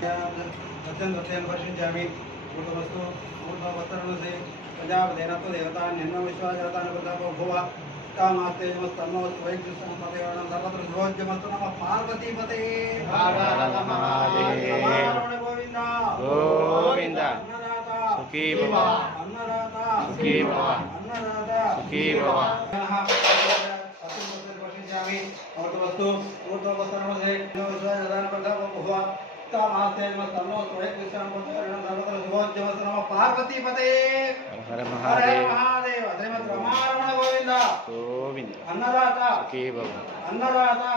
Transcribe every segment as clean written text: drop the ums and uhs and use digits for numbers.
सत्यं सत्यं वर्षिष्यामि ऊर्ध्वस्तु ऊर्ध्ववस्त्रनुसे प्रजापतेन तु देवता निन्नं विश्वाजातान् प्रतापो भुव कामास्ते नमस्तन्नोस्तु वैद्युसंपदेवनं सर्वत्र शुभोज्यमस्तु नमः पार्वतीपते हर हर महादेव गोविन्द गोविन्द सुखी भव अन्नदाता सुखी भव अन्नदाता सुखी भव ऊर्ध्वस्तु ऊर्ध्ववस्त्रनुसे विश्वाजातान् प्रतापो भुव कामास्ते नमस्तन्नोस्तु वैद्युसंपदेवनं सर्वत्र शुभोज्यमस्तु नमः पार्वतीपते हर महादेव श्रीमद् रमारमण गोविंद गोविंद अन्नदाता सुखी भव अन्नदाता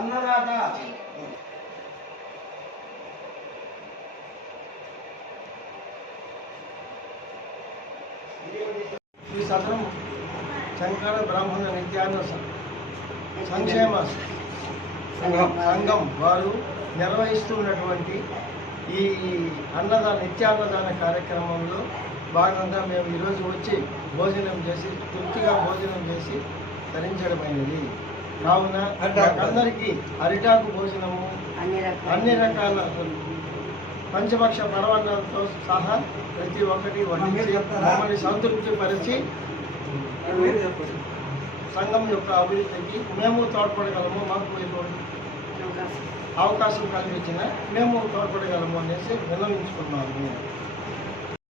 अन्नदाता ఈ సత్రం శంకర బ్రాహ్మణ నిత్యాన్న సంక్షేమ సంఘం వారు నిర్వహిస్తున్నటువంటి ఈ నిత్యాన్నదాన కార్యక్రమంలో భాగంగా మేము ఈరోజు వచ్చి భోజనం చేసి తృప్తిగా భోజనం చేసి ధరించడమైనది. కావున అందరికీ అరిటాకు భోజనము అన్ని రకాల పంచభక్ష పరమాన్నాలతో సహా ప్రతి ఒక్కటి వడ్డించి మమ్మల్ని సంతృప్తి పరిచి సంఘం యొక్క అభివృద్ధికి మేము తోడ్పడగలము, మాకు అవకాశం కల్పించిన మేము తోడ్పడగలము అనేసి విన్నవించుకున్నాము.